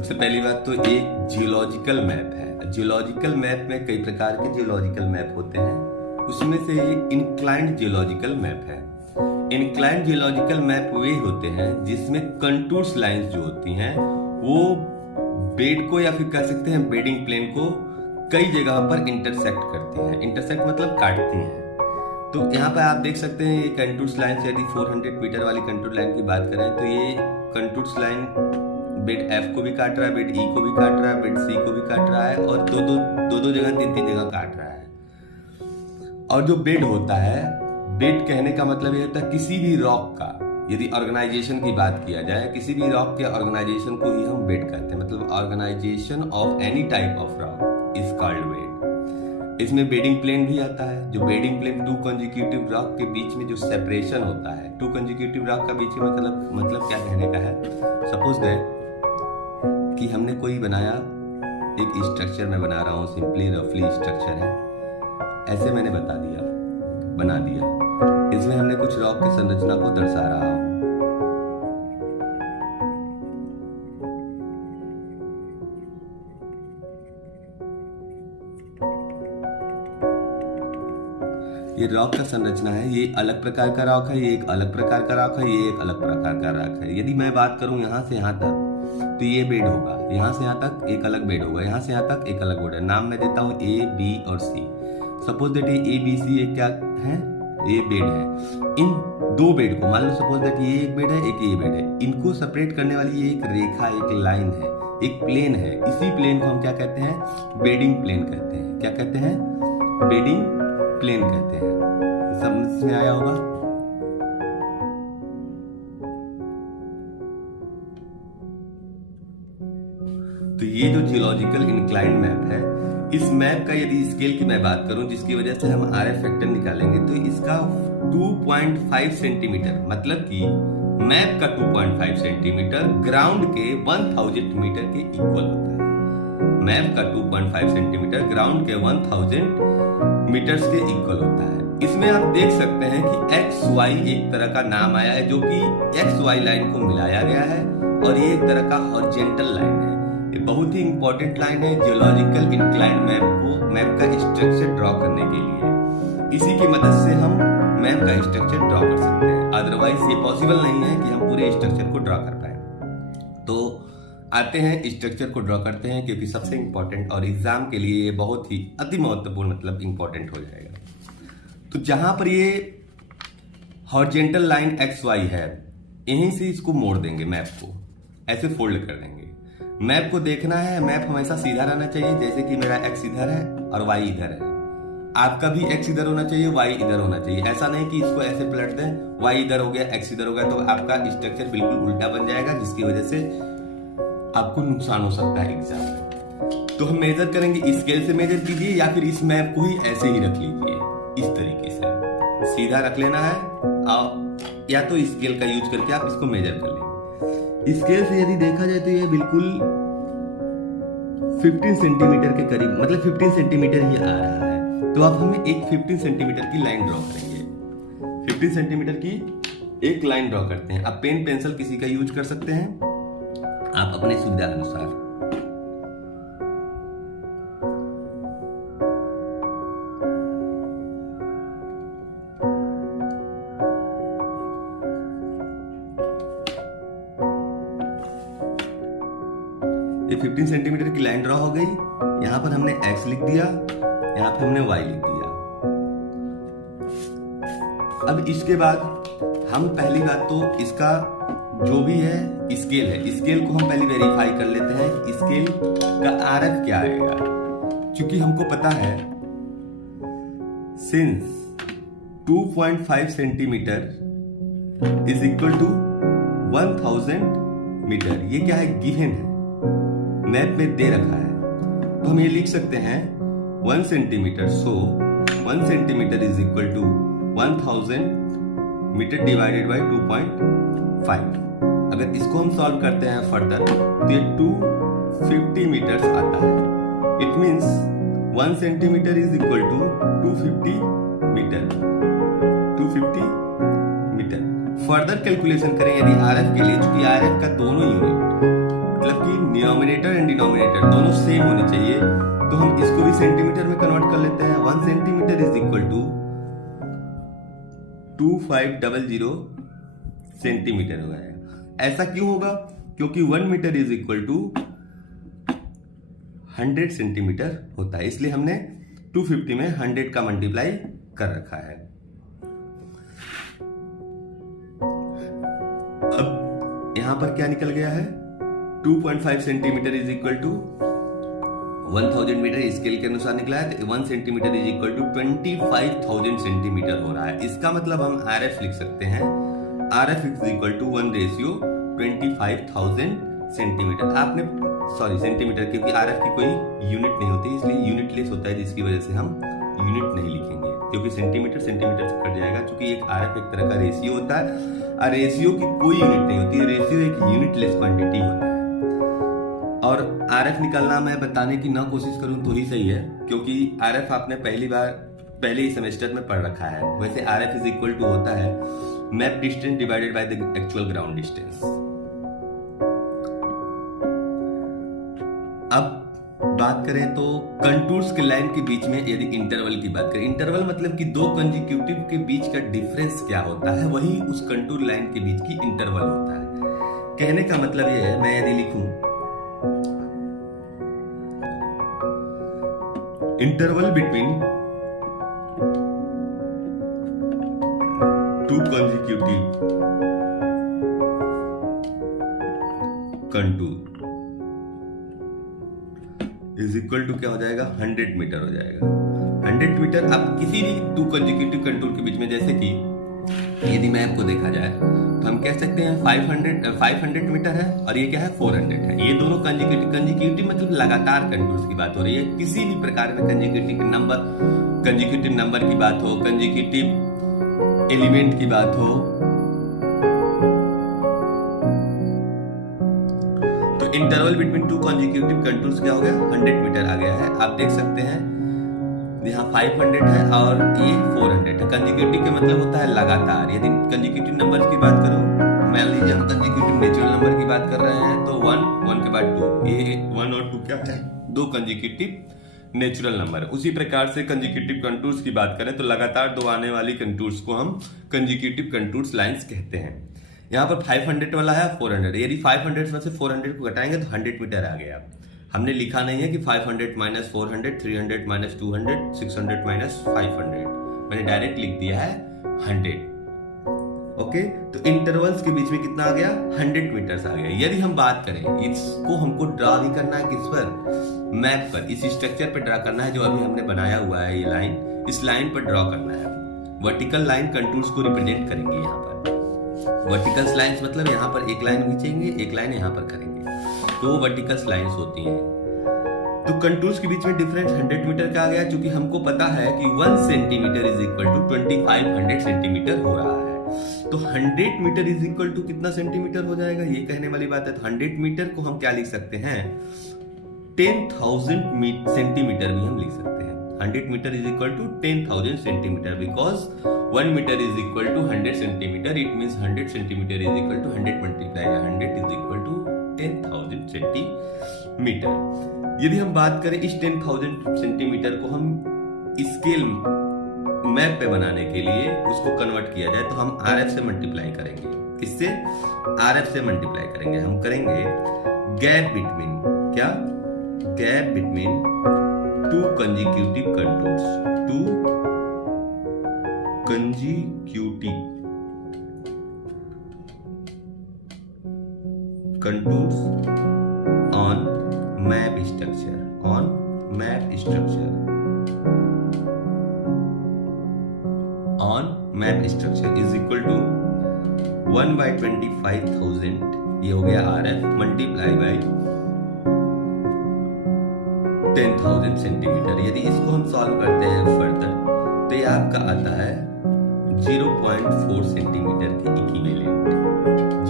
सबसे पहली बात तो एक जियोलॉजिकल मैप है। जियोलॉजिकल मैप में कई प्रकार के जियोलॉजिकल मैप होते हैं, उसमें से ये इंक्लाइंड जियोलॉजिकल मैप है। इंक्लाइंड जियोलॉजिकल मैप वे होते हैं जिसमें कंटूर्स लाइंस जो होती हैं वो बेड को या फिर कह सकते हैं बेडिंग प्लेन को कई जगह पर इंटरसेक्ट करती हैं। इंटरसेक्ट मतलब काटती हैं। तो यहाँ पर आप देख सकते हैं ये कंटूर्स लाइन, यदि 400 मीटर वाली कंटूर लाइन की बात करें तो ये कंटूर्स लाइन बेड एफ को भी काट रहा है, बेड ई को भी काट रहा है, बेड सी को भी काट रहा है और दो जगह तीन जगह काट रहा है। और जो बेड होता है, बेड कहने का मतलब ये होता है किसी भी रॉक का, यदि ऑर्गेनाइजेशन की बात किया जाए, किसी भी रॉक के ऑर्गेनाइजेशन को ही हम बेड कहते हैं। मतलब organisation of any type of rock is called bed. इसमें बेडिंग प्लेन भी आता है। जो bedding plane two consecutive rock के बीच में जो सेपरेशन होता है, टू कंसेक्यूटिव रॉक का बीच में मतलब क्या कहने का है, सपोज दैट कि हमने कोई बनाया, एक स्ट्रक्चर में बना रहा हूँ, सिंपली रफली स्ट्रक्चर है, ऐसे मैंने बना दिया। इसमें हमने कुछ रॉक की संरचना को दर्शा रहा हूँ। ये रॉक का संरचना है, ये अलग प्रकार का रॉक है, ये एक अलग प्रकार का रॉक है, ये एक अलग प्रकार का रॉक है। यदि मैं बात करूं यहाँ से यहाँ तक तो ये बेड होगा, यहाँ से यहाँ तक एक अलग बेड होगा, यहाँ से यहाँ तक एक अलग बेड है। नाम मैं देता हूँ ए, बी और सी। सपोज दैट ये ए बी सी एक क्या है, ये बेड है। इन दो बेड को मान लो सपोज दैट ये एक बेड है, एक ये बेड है, इनको सेपरेट करने वाली ये एक रेखा, एक लाइन है, एक प्लेन है। इसी प्लेन को हम क्या कहते हैं, बेडिंग प्लेन कहते हैं। क्या कहते हैं, बेडिंग प्लेन कहते हैं। समझ में आया होगा। तो ये जो जियोलॉजिकल इंक्लाइंड मैप है, इस मैप का यदि स्केल की मैं बात करूं जिसकी वजह से हम आरएफ फैक्टर निकालेंगे तो इसका 2.5 सेंटीमीटर, मतलब कि मैप का 2.5 सेंटीमीटर ग्राउंड के 1000 मीटर के इक्वल होता है। मैप का 2.5 सेंटीमीटर ग्राउंड के 1000 मीटर्स के इक्वल होता है। इसमें आप देख सकते हैं कि एक्स वाई एक तरह का नाम आया है, जो कि एक्स वाई लाइन को मिलाया गया है और ये एक तरह का हॉरिजॉन्टल लाइन है। ये बहुत ही इंपॉर्टेंट लाइन है जियोलॉजिकल इंक्लाइंड मैप का स्ट्रक्चर ड्रॉ करने के लिए। इसी की मदद से हम मैप का स्ट्रक्चर ड्रॉ कर सकते हैं, अदरवाइज ये पॉसिबल नहीं है कि हम पूरे स्ट्रक्चर को ड्रॉ कर पाए। तो आते हैं स्ट्रक्चर को ड्रॉ करते हैं, क्योंकि सबसे इंपॉर्टेंट और एग्जाम के लिए ये बहुत ही अति महत्वपूर्ण मतलब इंपॉर्टेंट हो जाएगा। तो जहां पर ये हॉरिजॉन्टल लाइन एक्स वाई है, यहीं से इसको मोड़ देंगे, मैप को ऐसे फोल्ड कर देंगे। मैप को देखना है, मैप हमेशा सीधा रहना चाहिए, जैसे कि मेरा एक्स इधर है और वाई इधर है। आपका भी एक्स इधर होना चाहिए, वाई इधर होना चाहिए। ऐसा नहीं कि इसको ऐसे पलट दें, वाई इधर हो गया, एक्स इधर हो गया, तो आपका स्ट्रक्चर बिल्कुल उल्टा बन जाएगा, जिसकी वजह से आपको नुकसान हो सकता है एग्जाम में। तो हम मेजर करेंगे, स्केल से मेजर कीजिए या फिर इस मैप को ही ऐसे ही रख लीजिए, इस तरीके से सीधा रख लेना है, या तो स्केल का यूज करके आप इसको मेजर कर लेंगे। स्केल से यदि देखा जाए तो ये बिल्कुल 15 सेंटीमीटर के करीब, मतलब 15 सेंटीमीटर ही आ रहा है। तो अब हमें एक 15 सेंटीमीटर की लाइन ड्रॉ करेंगे। 15 सेंटीमीटर की एक लाइन ड्रॉ करते हैं। अब पेन पेंसिल किसी का यूज कर सकते हैं आप अपने सुविधा अनुसार। ये 15 सेंटीमीटर की लाइन ड्रॉ हो गई। यहां पर हमने x लिख दिया, यहां पर हमने y लिख दिया। अब इसके बाद हम पहली बात तो इसका जो भी है स्केल है, स्केल को हम पहले वेरीफाई कर लेते हैं कि स्केल का आरएफ क्या आएगा। क्योंकि हमको पता है since 2.5 centimetre is equal to 1000 metre, ये क्या है, गिवन है, मैप में दे रखा है। तो हम ये लिख सकते हैं 1 centimetre, so 1 centimetre is equal to 1000 metre divided by 2.5। अगर इसको हम सॉल्व करते हैं फर्दर तो ये 250 मीटर्स आता है। It means 1 centimetre is equal to 250 metre. 250 metre further calculation करें यदि आरएफ के लिए, चूंकि आरएफ का दोनों यूनिट मतलब कि डिनोमिनेटर एंड डिनोमिनेटर दोनों सेम होने चाहिए, तो हम इसको भी सेंटीमीटर में कन्वर्ट कर लेते हैं। 1 centimetre is equal to 2500 centimetre हो जाएगा। ऐसा क्यों होगा? क्योंकि 1 metre is equal to 100 centimetre होता है, इसलिए हमने 250 में 100 का मल्टीप्लाई कर रखा है। अब यहां पर क्या निकल गया है? 2.5 centimetre is equal to 1000 metre scale के अनुसार निकला है, तो 1 centimetre is equal to 25,000 centimetre हो रहा है। इसका मतलब हम RF लिख सकते हैं, RF is equal to 1:25,000 centimetre. आपने सेंटीमीटर, क्योंकि RF की कोई यूनिट नहीं होती, इसलिए यूनिट लेस होता है, जिसकी वजह से हम यूनिट नहीं लिखेंगे, क्योंकि सेंटीमीटर सेंटीमीटर से कट जाएगा। क्योंकि एक RF एक तरह का रेशियो होता है, और रेशियो की कोई यूनिट नहीं होती है, रेशियो एक यूनिट लेस क्वांटिटी होता है। और RF निकालना मैं बताने की ना कोशिश करूं तो ही सही है, क्योंकि RF आपने पहले ही सेमेस्टर में पढ़ रखा है। वैसे RF इज इक्वल टू होता है map distance divided by the actual ground distance. अब बात करें तो कंटूर्स के लाइन के बीच में यदि इंटरवल की बात करें, इंटरवल मतलब कि दो कंजिक्यूटिव के बीच का डिफरेंस क्या होता है, वही उस कंटूर लाइन के बीच की इंटरवल होता है। कहने का मतलब यह है, मैं यदि लिखूं interval between two consecutive contour is equal to क्या हो जाएगा? 100 मीटर हो जाएगा। 100 मीटर अब किसी भी टू कंजिक्यूटिव कंटूर के बीच में, जैसे कि यदि मैप को देखा जाए तो हम कह सकते हैं 500 मीटर है और ये क्या है 400 है। ये दोनों कंजिक्यूटिव मतलब लगातार कंटूर्स की बात हो रही है। किसी भी प्रकार में कंजिक्यूटिव नंबर की बात हो, कंजिक्यूटिव एलिमेंट की बात हो, तो interval between two consecutive contours क्या हो गया? 100 मीटर आ गया है। आप देख सकते हैं यहाँ 500 है और ये 400 है। कंजिक्यूटिव का मतलब होता है लगातार। यदि कंजिक्यूटिव नंबर की बात करो, मान लीजिए हम कंजिक्यूटिव नेचुरल नंबर की बात कर रहे हैं, तो 1 के बाद 2, ये 1 और 2 क्या है? दो कंजिक्यूटिव नेचुरल नंबर। उसी प्रकार से कंजिक्यूटिव कंटूर्स की बात करें तो लगातार दो आने वाली कंटूर्स को हम कंजिक्यूटिव कंटूर्स लाइंस कहते हैं। यहाँ पर 500 वाला है 400, यदि 500 में से 400 को घटाएंगे तो 100 मीटर आ गया। हमने लिखा नहीं है कि 500 माइनस 400, 300 माइनस 200, 600 माइनस 500, मैंने डायरेक्ट लिख दिया है 100। ओके, तो इंटरवल्स के बीच में कितना आ गया? 100 मीटर्स आ गया। यदि हम बात करें, इसको हमको ड्रा नहीं करना है किस पर? मैप पर, इस स्ट्रक्चर पर ड्रा करना है जो अभी हमने बनाया हुआ है। ये लाइन, इस लाइन पर ड्रॉ करना है। वर्टिकल लाइन कंटूर्स को रिप्रेजेंट करेंगे। यहाँ पर वर्टिकल लाइंस मतलब यहाँ पर एक लाइन खींचेंगे, एक लाइन यहाँ पर करेंगे, तो वर्टिकल लाइंस होती हैं। तो कंटूर्स के बीच में डिफरेंस 100 मीटर का आ गया, क्योंकि हमको पता है कि 1 centimetre is equal to 2500 centimetre हो रहा है। तो 100 मीटर इज इक्वल टू कितना सेंटीमीटर हो जाएगा, ये कहने वाली बात है। तो 100 मीटर को हम क्या लिख सकते हैं? 10,000 सेंटीमीटर भी हम लिख सकते हैं। 100 metre is equal to 10,000 centimetre, because 1 metre is equal to 100 centimetre. It means 100 centimetre is equal to 100 multiply 100 is equal to 10,000 centimetre. यदि हम बात करें इस 10,000 सेंटीमीटर को हम स्केल मैप पे बनाने के लिए उसको कन्वर्ट किया जाए तो हम RF से मल्टीप्लाई करेंगे। किससे? RF से मल्टीप्लाई करेंगे। हम करेंगे गैप बिटवीन, क्या? Gap between two consecutive contours, to consecutive contours on map structure, on map structure, on map structure is equal to 1/25,000, ये हो गया RF मल्टीप्लाई बाई 10,000 सेंटीमीटर। यदि इसको हम सॉल्व करते हैं फर्दर तो ये आपका आता है 0.4 सेंटीमीटर के इक्विवेलेंट।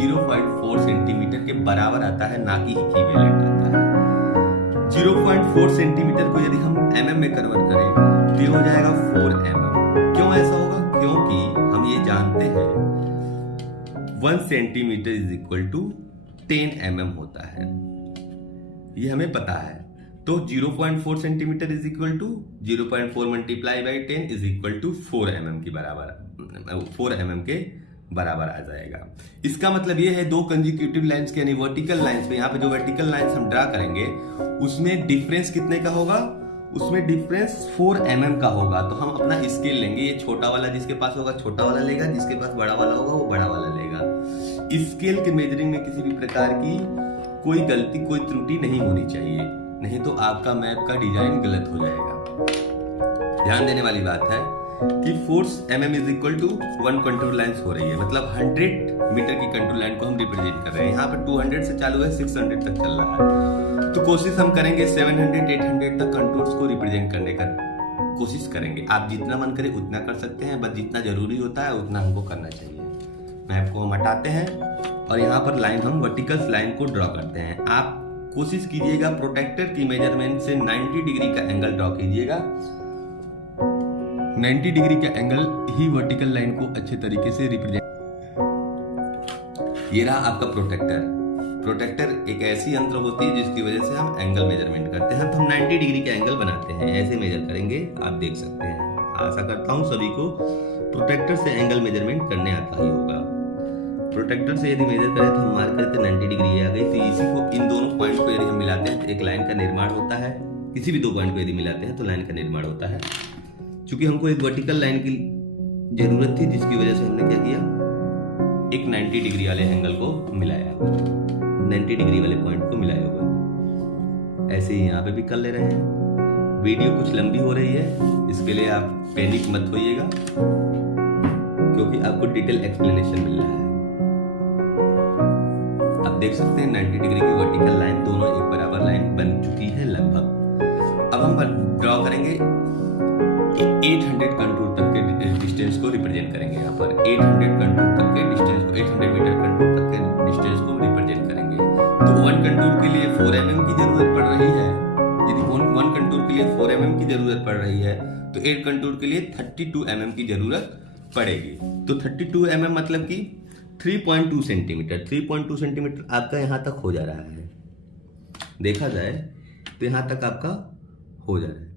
0.4 सेंटीमीटर के बराबर आता है, ना कि इक्विवेलेंट आता है। 0.4 सेंटीमीटर को यदि हम mm में कन्वर्ट करें तो ये हो जाएगा 4 mm। क्यों ऐसा होगा? क्योंकि हम ये जानते हैं 1 centimetre is equal to 10 mm होता है। ये हमें पता है। तो 0.4 centimetre is equal to 0.4 multiply by 10 is equal to 4 mm के बराबर आ जाएगा। इसका मतलब ये है दो कंजिक्यूटिव लाइंस के यानी वर्टिकल लाइंस में, यहाँ पे जो वर्टिकल लाइंस हम ड्रा करेंगे उसमें डिफरेंस कितने का होगा, उसमें डिफरेंस 4 mm का होगा। तो हम अपना स्केल लेंगे, ये छोटा वाला जिसके पास होगा छोटा वाला लेगा, जिसके पास बड़ा वाला होगा वो बड़ा वाला लेगा। स्केल के मेजरिंग में किसी भी प्रकार की कोई गलती कोई त्रुटि नहीं होनी चाहिए, नहीं तो आपका मैप का डिजाइन गलत हो जाएगा। ध्यान देने वाली बात है कि 4 mm is equal to 1 contour line हो रही है, मतलब 100 मीटर की कंटूर लाइन को हम रिप्रेजेंट कर रहे हैं। यहाँ पे 200 से चालू है, 600 तक चल रहा है। तो कोशिश हम करेंगे 700 800 तक कंटूर्स को रिप्रेजेंट करने का कोशिश करेंगे। आप जितना मन करे उतना कर सकते हैं, बस जितना जरूरी होता है उतना हमको करना चाहिए। मैप को हम हटाते हैं और यहाँ पर लाइन हम वर्टिकल लाइन को ड्रॉ करते हैं। आप कोशिश कीजिएगा प्रोटेक्टर की मेजरमेंट से 90 डिग्री का एंगल ड्रॉ कीजिएगा। 90 डिग्री का एंगल ही वर्टिकल लाइन को अच्छे तरीके से रिप्रेजेंट। ये रहा आपका प्रोटेक्टर। प्रोटेक्टर एक ऐसी यंत्र होती है जिसकी वजह से हम एंगल मेजरमेंट करते हैं। तो हम 90 डिग्री का एंगल बनाते हैं, ऐसे मेजर करेंगे, आप देख सकते हैं। आशा करता हूं सभी को प्रोटेक्टर से एंगल मेजरमेंट करने आता ही होगा। प्रोटेक्टर से यदि मेजर करें तो हम मार्क करते हैं 90 डिग्री आ गई। तो इसी को इन दोनों पॉइंट को यदि हम मिलाते हैं तो एक लाइन का निर्माण होता है। किसी भी दो पॉइंट को यदि मिलाते हैं तो लाइन का निर्माण होता है। चूंकि हमको एक वर्टिकल लाइन की जरूरत थी, जिसकी वजह से हमने क्या किया, एक 90 डिग्री वाले एंगल को मिलाया, 90 डिग्री वाले पॉइंट को मिलाया हुआ। ऐसे ही यहाँ पे भी कर ले रहे हैं। वीडियो कुछ लंबी हो रही है, इसके लिए आप पैनिक मत होइएगा, क्योंकि आपको डिटेल एक्सप्लेनेशन मिल रहा है। आप देख सकते हैं 90 डिग्री की वर्टिकल लाइन दोनों एक बराबर लाइन बन चुकी है लगभग। अब हम ड्रॉ करेंगे 800 कंटूर तक के डिस्टेंस को रिप्रेजेंट करेंगे। यहाँ पर 800 कंटूर तक के डिस्टेंस को, 800 मीटर कंटूर तक के डिस्टेंस को रिप्रेजेंट करेंगे। तो 1 कंटूर के लिए 4 mm की जरूरत पड़ रही है। यदि 1 कंटूर के लिए 4 mm की जरूरत पड़ रही है तो 8 कंटूर के लिए 32 mm की जरूरत पड़ेगी। तो 32 mm मतलब कि 3.2 सेंटीमीटर। 3.2 सेंटीमीटर आपका यहाँ तक हो जा रहा है। देखा जाए तो यहाँ तक आपका हो जा रहा है।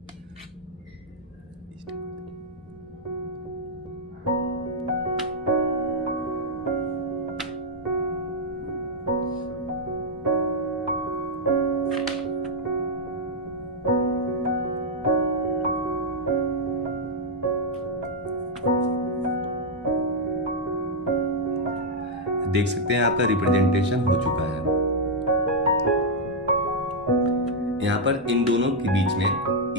देख सकते हैं आपका रिप्रेजेंटेशन हो चुका है। यहाँ पर इन दोनों के बीच में,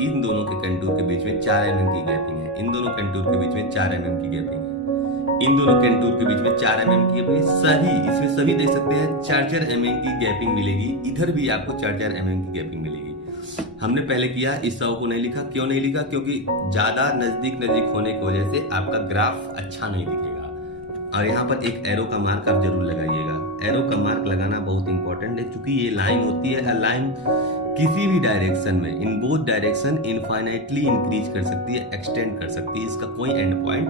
इन दोनों के कंटूर के बीच में 4 mm की गैपिंग है। इन दोनों कंटूर के बीच में 4 mm की गैपिंग है। इन दोनों कंटूर के बीच में 4 mm की गैपिंग है। सभी इसमें सभी देख सकते हैं 4-4 mm की गैपिंग मिलेगी। इधर भी आपको 4-4 mm की गैपिंग मिलेगी। हमने पहले किया, इस 100 को नहीं लिखा। क्यों नहीं लिखा? क्योंकि ज्यादा नजदीक होने की वजह से आपका ग्राफ अच्छा नहीं दिखेगा। और यहाँ पर एक एरो का मार्क आप जरूर लगाइएगा। एरो का मार्क लगाना बहुत इंपॉर्टेंट है, क्योंकि ये लाइन होती है। लाइन किसी भी डायरेक्शन में, in both direction, infinitely increase कर सकती है, एक्सटेंड कर सकती है। इसका कोई एंड पॉइंट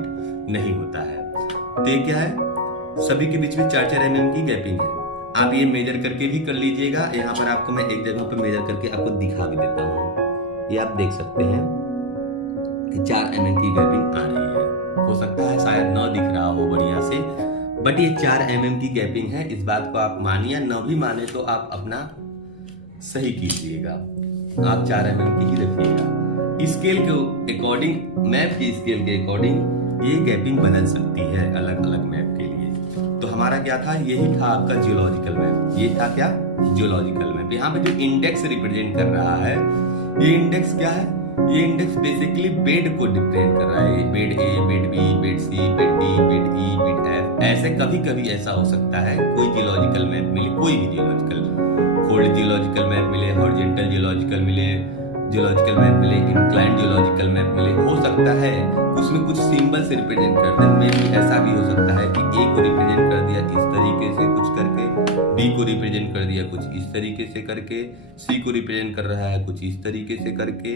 नहीं होता है। तो ये क्या है, सभी के बीच में 4-4 mm की गैपिंग है। आप ये मेजर करके भी कर लीजिएगा। यहाँ पर आपको मैं एक जगह पर मेजर करके आपको दिखा भी देता हूँ। ये आप देख सकते हैं कि 4 mm की गैपिंग आ रही है। हो सकता है शायद न दिख रहा हो बढ़िया से, बट ये 4 mm की गैपिंग है। इस बात को आप मानिए, न भी माने तो आप अपना सही कीजिएगा। आप 4 mm की ही रखिएगा। स्केल के अकॉर्डिंग, मैप की स्केल के अकॉर्डिंग ये गैपिंग बदल सकती है अलग अलग मैप के लिए। तो हमारा क्या था, यही था आपका जियोलॉजिकल मैप। ये था क्या, जियोलॉजिकल मैप। यहाँ पे जो इंडेक्स रिप्रेजेंट कर रहा है, ये इंडेक्स क्या है, ये इंडेक्स बेसिकली बेड को रिप्रेजेंट कर रहा है। बेड ए, बेड बी, बेड सी, बेड डी, बेड ई, बेड एफ। ऐसे कभी कभी ऐसा हो सकता है कोई जियोलॉजिकल मैप मिले, कोई भी जियोलॉजिकल, फोल्ड जियोलॉजिकल मैप मिले, हॉरिजॉन्टल जियोलॉजिकल मिले, जियोलॉजिकल मैप मिले, इंक्लाइंड जियोलॉजिकल मैप मिले। हो सकता है उसमें कुछ सिंबल से रिप्रेजेंट करते हैं। में भी ऐसा भी हो सकता है कि ए को रिप्रेजेंट कर दिया इस तरीके से कुछ करके, बी को रिप्रेजेंट कर दिया कुछ इस तरीके से करके, सी को रिप्रेजेंट कर रहा है कुछ इस तरीके से करके,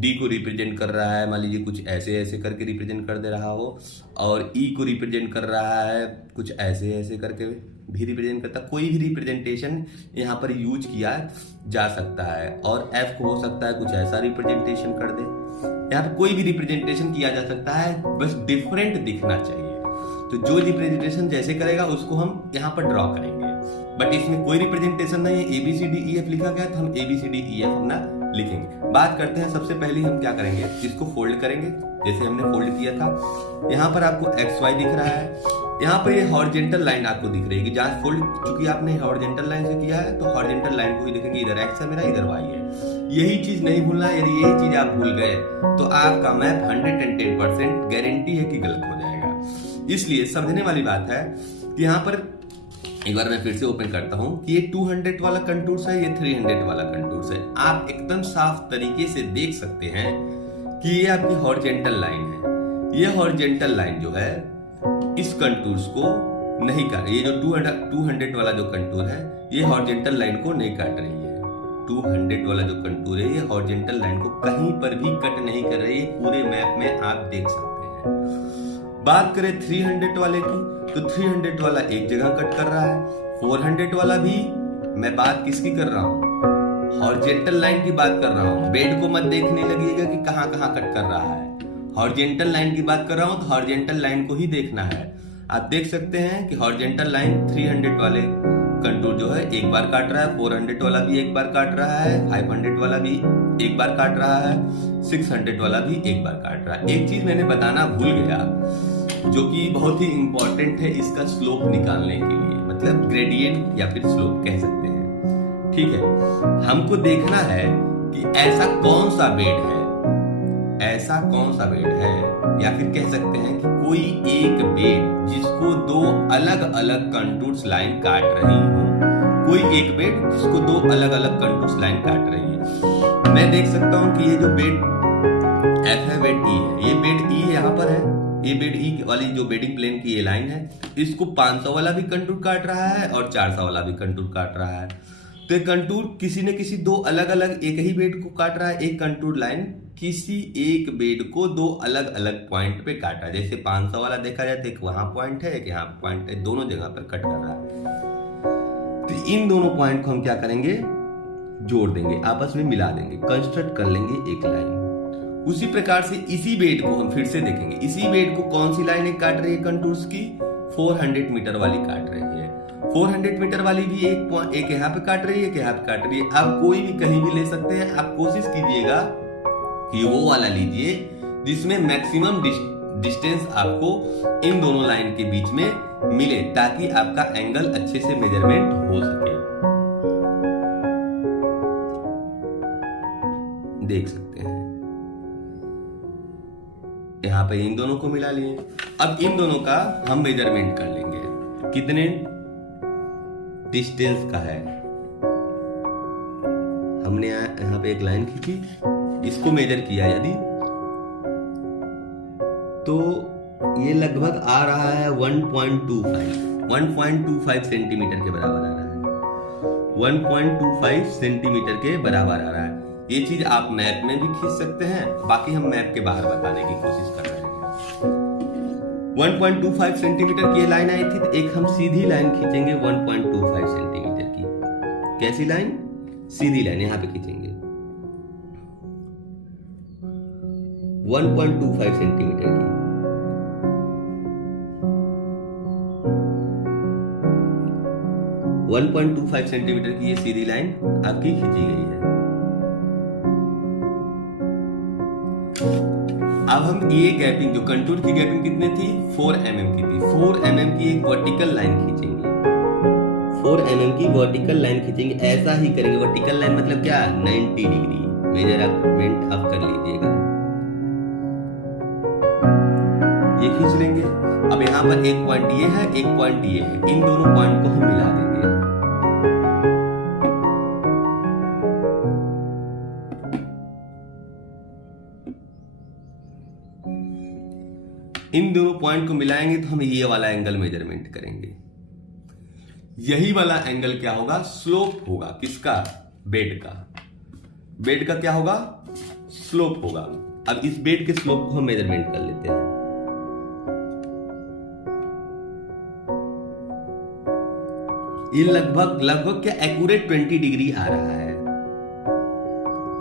डी को रिप्रेजेंट कर रहा है मान लीजिए कुछ ऐसे ऐसे करके रिप्रेजेंट कर दे रहा हो, और ई को रिप्रेजेंट कर रहा है कुछ ऐसे ऐसे करके। भी रिप्रेजेंट करता है, कोई भी रिप्रेजेंटेशन यहाँ पर यूज किया जा सकता है। और एफ को हो सकता है कुछ ऐसा रिप्रेजेंटेशन कर दे, यहाँ पर कोई भी रिप्रेजेंटेशन किया जा सकता है, बस डिफरेंट दिखना चाहिए। तो जो रिप्रेजेंटेशन जैसे करेगा उसको हम यहाँ पर ड्रॉ करेंगे, बट इसमें कोई रिप्रेजेंटेशन नहीं है, ABCDEF लिखा गया तो हम ABCDEF अपना लिखेंगे। बात करते हैं, सबसे पहले हम क्या करेंगे, इसको फोल्ड करेंगे जैसे हमने फोल्ड किया था। यहाँ पर आपको XY दिख रहा है, यहाँ पर ये हॉरिजॉन्टल लाइन आपको दिख रही है, जहाँ फोल्ड चूंकि आपने हॉरिजॉन्टल लाइन से किया है तो हॉरिजॉन्टल लाइन को ही देखेंगे, इधर X है मेरा, इधर Y है। यही चीज नहीं भूलना, यदि यही चीज आप भूल गए तो आपका मैप 110% गारंटी है कि गलत हो जाएगा। इसलिए समझने वाली बात है कि यहाँ पर एक बार मैं फिर से ओपन करता हूं कि ये 200 वाला कंटूर्स है, ये 300 वाला कंटूर्स है। आप एकदम साफ तरीके से देख सकते हैं कि ये आपकी हॉरिजॉन्टल लाइन है। ये हॉरिजॉन्टल लाइन जो है इस कंटूर्स को नहीं काट, ये जो 200 वाला जो कंटूर है ये हॉरिजॉन्टल लाइन को नहीं काट रही है। 200 वाला जो कंटूर है ये हॉरिजॉन्टल लाइन को कहीं पर भी कट नहीं कर रही है, पूरे मैप में आप देख सकते हैं। बात करें 300 वाले की तो 300 वाला एक जगह कट कर रहा है, 400 वाला भी। मैं बात किसकी कर रहा हूँ, हॉरिजॉन्टल लाइन की बात कर रहा हूँ। बेड को मत देखने लगिएगा कि कहां कहां कट कर रहा है, हॉरिजॉन्टल लाइन की बात कर रहा हूं तो हॉरिजॉन्टल लाइन को ही देखना है। आप देख सकते हैं कि हॉरिजॉन्टल लाइन 300 वाले कंटूर जो है एक बार काट रहा है, 400 वाला भी एक बार काट रहा है, 500 वाला भी एक बार काट रहा है, 600 वाला भी एक बार काट रहा है। एक चीज मैंने बताना भूल गया जो कि बहुत ही इंपॉर्टेंट है इसका स्लोप निकालने के लिए, मतलब ग्रेडियंट या फिर स्लोप कह सकते हैं। ठीक है, हमको देखना है कि ऐसा कौन सा बेड है, ऐसा कौन सा बेड है, या फिर कह सकते हैं कि कोई एक बेड जिसको दो अलग अलग कंटूर्स लाइन काट रही हो, कोई एक बेड जिसको दो अलग अलग कंटूर्स लाइन काट रही है। मैं देख सकता हूं कि ये जो बेड F है, बेड E है, ये बेड E यहाँ पर है, ये बेड E वाली जो बेडिंग प्लेन की ये लाइन है, इसको 500 वाला भी कंटूर काट रहा है और 400 वाला भी कंटूर काट रहा है। तो ये कंटूर किसी न किसी दो अलग अलग एक ही बेड को काट रहा है, एक कंटूर लाइन किसी एक बेड को दो अलग अलग पॉइंट पे काटा। जैसे 500 वाला देखा जाए तो एक वहां पॉइंट है, एक यहाँ पॉइंट है, दोनों जगह पर कट कर रहा है। तो इन दोनों पॉइंट को हम क्या करेंगे, जोड़ देंगे, आपस में मिला देंगे, कंस्ट्रक्ट कर लेंगे एक लाइन। उसी प्रकार से इसी बेड को हम फिर से देखेंगे, इसी बेड को कौन सी लाइन काट रही है कंटूर्स की, 400 मीटर वाली काट रही है। 400 मीटर वाली भी एक यहाँ पे काट रही है, एक यहाँ पे काट रही है। आप कोई भी कहीं भी ले सकते हैं, आप कोशिश कीजिएगा कि वो वाला लीजिए जिसमें मैक्सिमम डिस्टेंस आपको इन दोनों लाइन के बीच में मिले, ताकि आपका एंगल अच्छे से मेजरमेंट हो सके। देख सकते हैं यहाँ पे इन दोनों को मिला लिए। अब इन दोनों का हम मेजरमेंट कर लेंगे, कितने डिस्टेंस का है। हमने यहाँ पे एक लाइन खींची, इसको मेजर किया यदि, तो ये लगभग आ रहा है 1.25 सेंटीमीटर के बराबर आ रहा है, 1.25 सेंटीमीटर के बराबर आ रहा है। ये चीज आप मैप में भी खींच सकते हैं, बाकी हम मैप के बाहर बताने की कोशिश कर रहे हैं। 1.25 सेंटीमीटर की ये लाइन आई थी, तो एक हम सीधी लाइन खींचेंगे 1.25 सेंटीमीटर की। कैसी लाइन, सीधी लाइन यहां पे खींचेंगे 1.25 सेंटीमीटर की। वन 1.25 सेंटीमीटर की ये सीधी लाइन आपकी खींची गई है। अब हम ये गैपिंग, जो कंटूर की गैपिंग कितनी थी, 4 mm की थी, 4 mm की एक वर्टिकल लाइन खींचेंगे, 4 mm की वर्टिकल लाइन खींचेंगे। ऐसा ही करेंगे, वर्टिकल लाइन मतलब क्या, 90 डिग्री मेजरमेंट आप कर लीजिएगा, ये खींच लेंगे। अब यहाँ पर एक पॉइंट ये है, एक पॉइंट ये है, इन दोनों पॉइंट को हम मिला देंगे। इन दोनों पॉइंट को मिलाएंगे तो हम ये वाला एंगल मेजरमेंट करेंगे। यही वाला एंगल क्या होगा, स्लोप होगा। किसका, बेड का। बेड का क्या होगा, स्लोप होगा। अब इस बेड के स्लोप को हम मेजरमेंट कर लेते हैं। 4 ये लगभग लगभग क्या एक्यूरेट 20 डिग्री आ रहा है,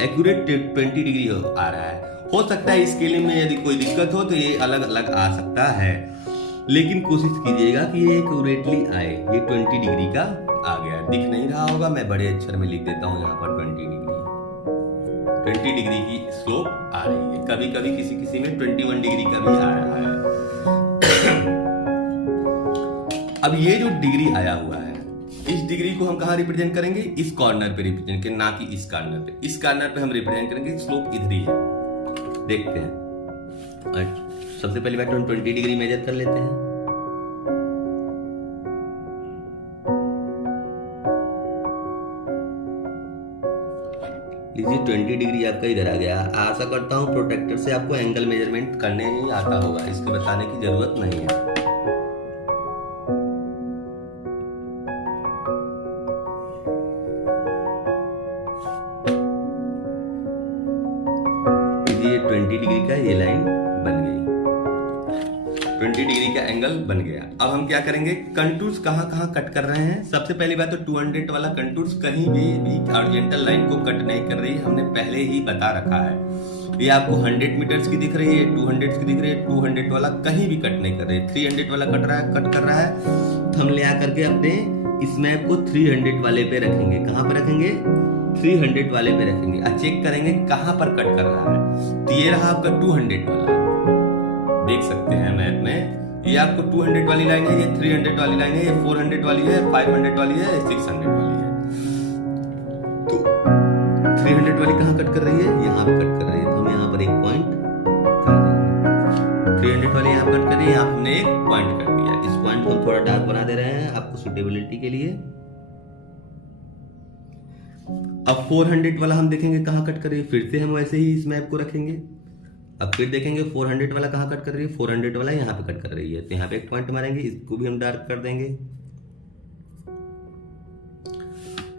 एक्यूरेट 20 डिग्री आ रहा है। हो सकता है स्केलिंग में यदि कोई दिक्कत हो तो ये अलग अलग आ सकता है, लेकिन कोशिश कीजिएगा कि ये एक्यूरेटली आए। ये 20 डिग्री का आ गया, दिख नहीं रहा होगा, मैं बड़े अक्षर में लिख देता हूँ यहाँ पर 20 डिग्री की स्लोप आ रही है। कभी कभी किसी किसी में 21 डिग्री का भी आ रहा है। अब ये जो डिग्री आया हुआ है, इस डिग्री को हम कहाँ रिप्रेजेंट करेंगे? इस कॉर्नर पे रिप्रेजेंट करेंगे, ना कि इस कॉर्नर पे। इस कॉर्नर पे हम रिप्रेजेंट करेंगे, स्लोप इधर ही है। देखते हैं, सबसे पहली बात हम 20 डिग्री मेजर कर लेते हैं। लीजिए 20 डिग्री आपका इधर आ गया। आशा करता हूं प्रोटेक्टर से आपको एंगल मेजरमेंट करने ही आता होगा, इसके बताने की जरूरत नहीं है। लीजिए 20 डिग्री का ये लाइन बन गई, 20 डिग्री का एंगल बन गया। अब हम क्या करेंगे? कंटूर्स कहाँ कहाँ कट कर रहे हैं। सबसे पहली बात तो 200 वाला कंटूर्स कहीं भी हॉरिजॉन्टल लाइन को कट नहीं कर रही है, हमने पहले ही बता रखा है। ये आपको 100 मीटर्स की दिख रही है, 200 की दिख रही है, 200 वाला कहीं भी कट नहीं कर रही है। 300 वाला कट कर रहा है, तो हम ले आकर के अपने इस मैप को 300 वाले पे रखेंगे। कहाँ पे रखेंगे? 300 वाले पे रखेंगे और चेक करेंगे कहाँ पर कट कर रहा है। तो ये रहा आपका 200 वाला, देख सकते हैं मैप में। ये आपको 200 वाली लाइन है, ये 300 वाली लाइन है, ये 400 वाली है, 500 वाली है, 600 वाली है। तो 300 वाली कहाँ कट कर रही है? यहाँ पे कट कर रही है, तो हम यहाँ पर एक पॉइंट कर देंगे। 300 वाली यहाँ कट कर रही है, यहाँ हमने एक पॉइंट कर दिया। इस पॉइंट को हम थोड़ा डार्क बना दे रहे हैं आपको सुटेबिलिटी के लिए। अब 400 वाला हम देखेंगे कहाँ कट कर रही है, फिर से हम वैसे ही इस मैप को रखेंगे। अब फिर देखेंगे 400 वाला कहाँ कट कर रही है, 400 वाला यहाँ पे कट कर रही है, तो यहाँ पे एक पॉइंट मारेंगे, इसको भी हम डार्क कर देंगे।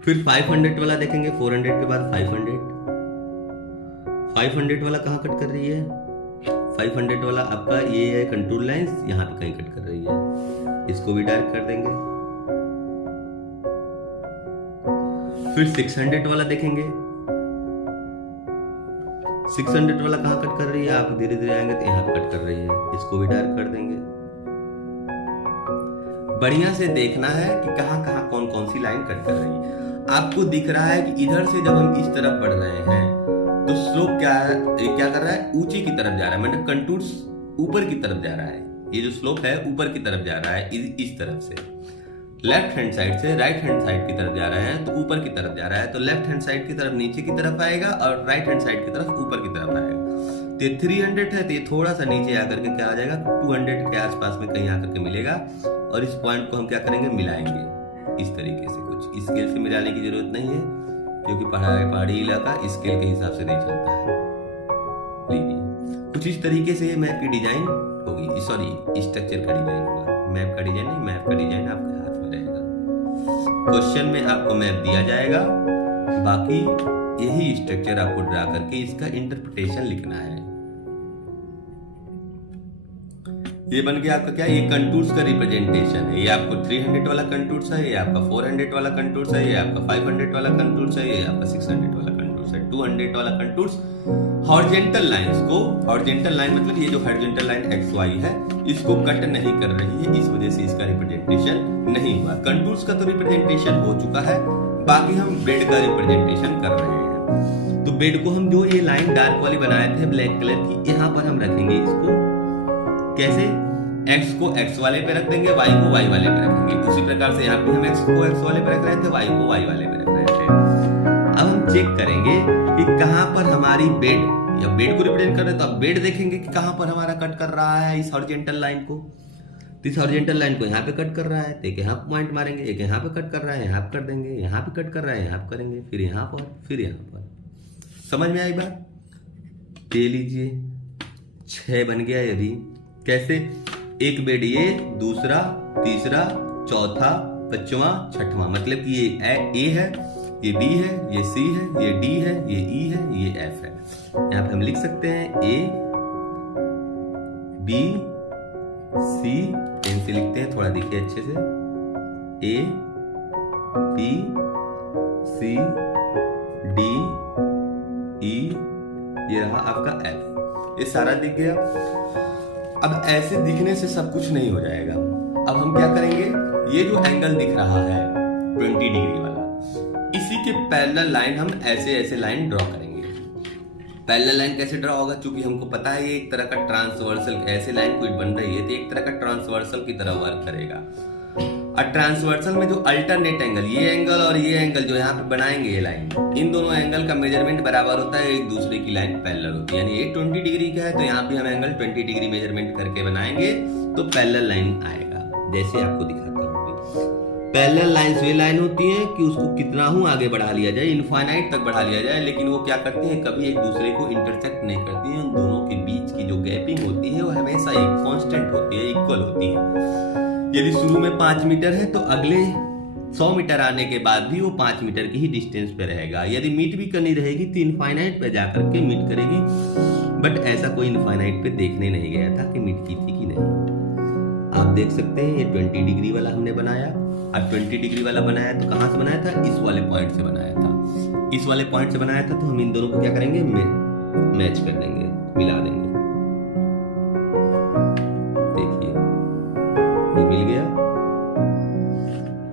फिर 500 वाला देखेंगे, 400 के बाद 500 वाला कहाँ कट कर रही है? 500 वाला आपका ये है कंटूर लाइंस, यहाँ पे कहीं कट कर रही है, इसको भी डार्क कर देंगे। फिर 600 वाला देखेंगे, 600 वाला कहाँ कट कर रही है? आप धीरे धीरे आएंगे तो यहाँ पे कट कर रही है, इसको भी डार्क कर देंगे। बढ़िया से देखना है कि कहाँ कहाँ कौन कौन सी लाइन कट कर रही है। आपको दिख रहा है कि इधर से जब हम इस तरफ बढ़ रहे हैं तो स्लोप क्या कर रहा है? ऊंची की तरफ जा रहा है, मतलब कंटूर्स ऊपर की तरफ जा रहा है। ये जो स्लोप है ऊपर की तरफ जा रहा है, इस तरफ से। लेफ्ट हैंड साइड से राइट हैंड साइड की तरफ जा रहे हैं तो ऊपर की तरफ जा रहा है, तो लेफ्ट हैंड साइड की तरफ नीचे की तरफ आएगा और राइट हैंड साइड की तरफ ऊपर की तरफ आएगा। तो ये 300 है, तो ये थोड़ा सा नीचे आकर के क्या आ जाएगा? 200 के आसपास में कहीं आकर के मिलेगा। और इस पॉइंट को हम क्या करेंगे? मिलाएंगे इस तरीके से। कुछ स्केल से मिलाने की जरूरत नहीं है, क्योंकि पहाड़ी इलाका स्केल के हिसाब से नहीं चलता है। लीजिए कुछ इस तरीके से मैप की डिजाइन होगी, सॉरी स्ट्रक्चर का डिजाइन होगा। मैप का डिजाइन नहीं, मैप का डिजाइन आपके हाथ में रहेगा। क्वेश्चन में आपको मैप दिया जाएगा, बाकी यही स्ट्रक्चर आपको ड्रा करके इसका इंटरप्रिटेशन लिखना है। ये बन गया आपका क्या? ये कंटूर्स का रिप्रेजेंटेशन है। ये आपको 300 वाला कंटूर्स है, ये आपका 400 वाला कंटूर्स है, ये आपका 500 वाला कंटूर्स है, ये आपका 600 वाला कंटूर्स है। 200 वाला कंटूर्स हॉरिजॉन्टल लाइंस को, हॉरिजॉन्टल लाइन मतलब ये जो हॉरिजॉन्टल लाइन एक्स वाई है, इसको कट नहीं कर रही है, इस वजह से इसका रिप्रेजेंटेशन नहीं हुआ। कंटूर्स का तो रिप्रेजेंटेशन हो चुका है, बाकी हम बेड का रिप्रेजेंटेशन कर रहे हैं। तो बेड को हम जो ये लाइन डार्क वाली बनाए थे ब्लैक कलर की, यहाँ पर हम रखेंगे इसको। कैसे? x को x वाले पे रख देंगे, y को y वाले पे रखेंगे। उसी प्रकार से यहाँ पे हम x को x वाले पे रख रहे थे, y को y वाले पे रख रहे थे। अब हम चेक करेंगे कि कहाँ पर हमारी बेड या बेड को रिप्रेजेंट कर रहे हैं, तो अब बेड देखेंगे कि कहाँ पर हमारा कट कर रहा है इस हॉरिजॉन्टल लाइन को। तो इस हॉरिजॉन्टल लाइन को यहाँ पे कट कर रहा है, तो एक यहाँ पॉइंट मारेंगे, एक यहाँ पे कट कर रहा है, यहाँ पे कर देंगे, यहाँ पे कट कर रहा है, यहाँ पे करेंगे, फिर यहाँ पर, फिर यहाँ पर। समझ में आई बात? दे लीजिए 6 बन गया ये भी। कैसे? एक बेड ये, दूसरा, तीसरा, चौथा, पांचवा, छठवां, मतलब कि ये ए है, ये बी है, ये सी है, ये डी है, ये ई है, ये एफ है। यहाँ पे हम लिख सकते हैं ए बी सी, पेन से लिखते हैं, थोड़ा देखिए अच्छे से। ए P C D E, ये रहा आपका F, ये सारा दिख गया। अब ऐसे दिखने से सब कुछ नहीं हो जाएगा। अब हम क्या करेंगे, ये जो एंगल दिख रहा है 20 डिग्री वाला, इसी के पैरेलल लाइन हम ऐसे लाइन ड्रॉ करेंगे। पैरेलल लाइन कैसे ड्रॉ होगा, क्योंकि हमको पता है ये एक तरह का ट्रांसवर्सल, ऐसे लाइन कोई बन रही है तो एक तरह का ट्रांसवर्सल की तरह वर्क करेगा। और ट्रांसवर्सल में जो अल्टरनेट एंगल, ये एंगल और ये एंगल जो यहाँ पे बनाएंगे ये लाइन, इन दोनों एंगल का मेजरमेंट बराबर होता है, एक दूसरे की लाइन पैरेलल होती है। यानी ये 20 डिग्री का है तो यहाँ पे हम एंगल 20 डिग्री मेजरमेंट करके बनाएंगे तो पैरेलल लाइन आएगा। जैसे आपको दिखाता हूँ, पैरेलल लाइन वे लाइन होती है कि उसको कितना हूँ आगे बढ़ा लिया जाए, इनफाइनाइट तक बढ़ा लिया जाए, लेकिन वो क्या करती है, कभी एक दूसरे को इंटरसेक्ट नहीं करती है। उन दोनों के बीच की जो गैपिंग होती है वो हमेशा एक कांस्टेंट होती है, इक्वल होती है। यदि शुरू में 5 मीटर है तो अगले 100 मीटर आने के बाद भी वो 5 मीटर की ही डिस्टेंस पे रहेगा। यदि मीट भी करनी रहेगी तो इनफाइनाइट पे जाकर के मीट करेगी, बट ऐसा कोई इनफाइनाइट पे देखने नहीं गया था कि मीट की थी कि नहीं। आप देख सकते हैं ये 20 डिग्री वाला हमने बनाया। अब 20 डिग्री वाला बनाया तो कहाँ से बनाया था, इस वाले पॉइंट से बनाया था। इस वाले पॉइंट से बनाया था तो हम इन दोनों को क्या करेंगे, मैच कर देंगे, मिला देंगे। मिल गया,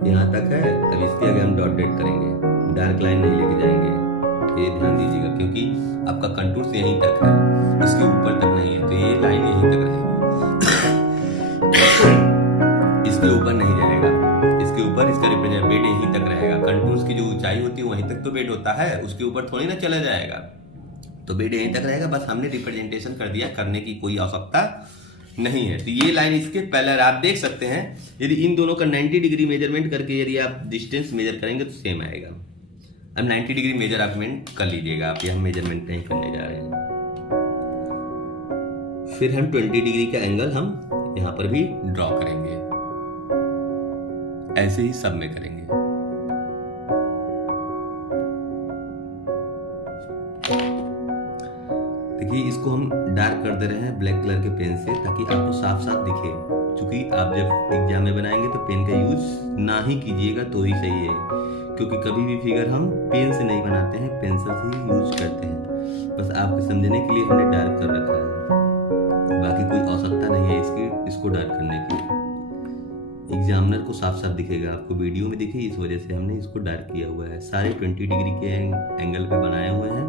यहाँ तक है। अब इसके आगे हम डॉट डेट करेंगे, डार्क लाइन नहीं लेके जाएंगे, ये ध्यान दीजिएगा, क्योंकि आपका कंटूर यहीं तक है, इसके ऊपर तक नहीं है, तो ये लाइन यहीं तक रहेगी, इसके ऊपर नहीं जाएगा, इसके ऊपर इसका रिप्रेजेंट बेड यहीं तक रहेगा। कंटूर की जो ऊंचाई होती है वहीं तक तो बेड होता है, उसके ऊपर थोड़ी ना चला जाएगा, तो बेड यहीं तक रहेगा। बस हमने रिप्रेजेंटेशन कर दिया, करने की कोई आवश्यकता नहीं है। तो ये लाइन इसके पैरेलल आप देख सकते हैं। यदि इन दोनों का 90 डिग्री मेजरमेंट करके यदि आप डिस्टेंस मेजर करेंगे तो सेम आएगा। अब 90 डिग्री मेजरमेंट कर लीजिएगा आप, ये हम मेजरमेंट नहीं करने जा रहे हैं। फिर हम 20 डिग्री का एंगल हम यहां पर भी ड्रॉ करेंगे, ऐसे ही सब में करेंगे। देखिए इसको हम डार्क कर दे रहे हैं ब्लैक कलर के पेन से, ताकि आपको साफ साफ दिखे। क्योंकि आप जब एग्जाम में बनाएंगे तो पेन का यूज ना ही कीजिएगा तो ही सही है, क्योंकि कभी भी फिगर हम पेन से नहीं बनाते हैं, पेंसिल से ही यूज करते हैं। बस आपको समझने के लिए हमने डार्क कर रखा है, बाकी कोई आवश्यकता नहीं है इसको डार्क करने की। एग्जामिनर को साफ साफ दिखेगा, आपको वीडियो में दिखे, इस वजह से हमने इसको डार्क किया हुआ है। सारे 20 डिग्री के एंगल पे बनाए हुए हैं,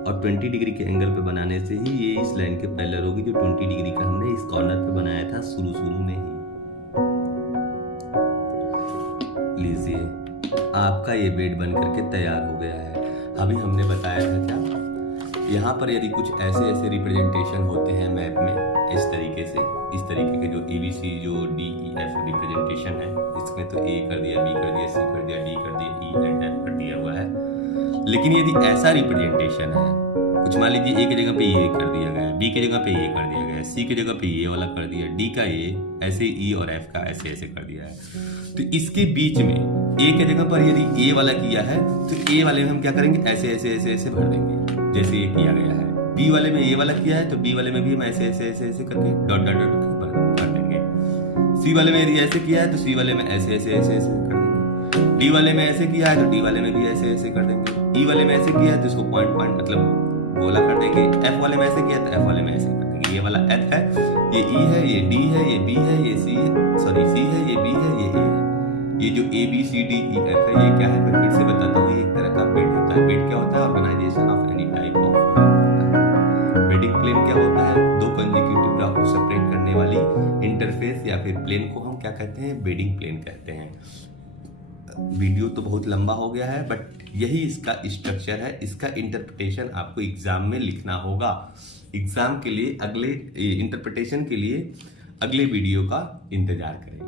और 20 डिग्री के एंगल पे बनाने से ही ये इस लाइन के पैरेलल होगी जो 20 डिग्री का हमने इस कॉर्नर पे बनाया था शुरू में ही। लीजिए आपका ये बेड बन करके तैयार हो गया है। अभी हमने बताया था क्या, यहाँ पर यदि कुछ ऐसे रिप्रेजेंटेशन होते हैं मैप में इस तरीके के जो ABC जो DEF रिप्रेजेंटेशन है, इसमें तो A कर दिया, B कर दिया, C कर दिया, D कर दिया, E एंड F कर दिया हुआ है। लेकिन यदि ऐसा रिप्रेजेंटेशन है, कुछ मान लीजिए A की जगह पे ये कर दिया गया, B की जगह पे ये कर दिया गया, C की जगह पे ये वाला कर दिया, D का ये ऐसे, E और F का ऐसे कर दिया है, तो इसके बीच में A के जगह पर यदि A वाला किया है तो A वाले में हम क्या करेंगे, ऐसे भर देंगे जैसे ये किया गया है। B वाले में A वाला किया है तो B वाले में भी हम ऐसे करके डॉट भर देंगे। C वाले में यदि ऐसे किया है तो C वाले में ऐसे कर देंगे। D वाले में ऐसे किया है तो D वाले में भी ऐसे कर देंगे। E वाले में ऐसे किया है तो इसको पॉइंट मतलब गोला कर देंगे। F वाले में ऐसे किया तो F वाले में ऐसे कर देंगे। ये वाला F है, ये E है, ये D है, ये B है, ये C है, ये B है, ये A है। ये जो A B C D E F है, ये क्या है, मैं फिर से बताता हूँ, ये एक तरह का बेड होता है। बेड क्या होता है, organisation of any type of bedding plane क्या होता है, दो कंसेक्यूटिव ब्लॉक को सेपरेट करने वाली इंटरफेस या फिर प्लेन को हम क्या कहते हैं, बेडिंग प्लेन कहते हैं। वीडियो तो बहुत लंबा हो गया है, बट यही इसका स्ट्रक्चर है। इसका इंटरप्रिटेशन आपको एग्जाम में लिखना होगा। एग्जाम के लिए अगले इंटरप्रिटेशन के लिए अगले वीडियो का इंतजार करें।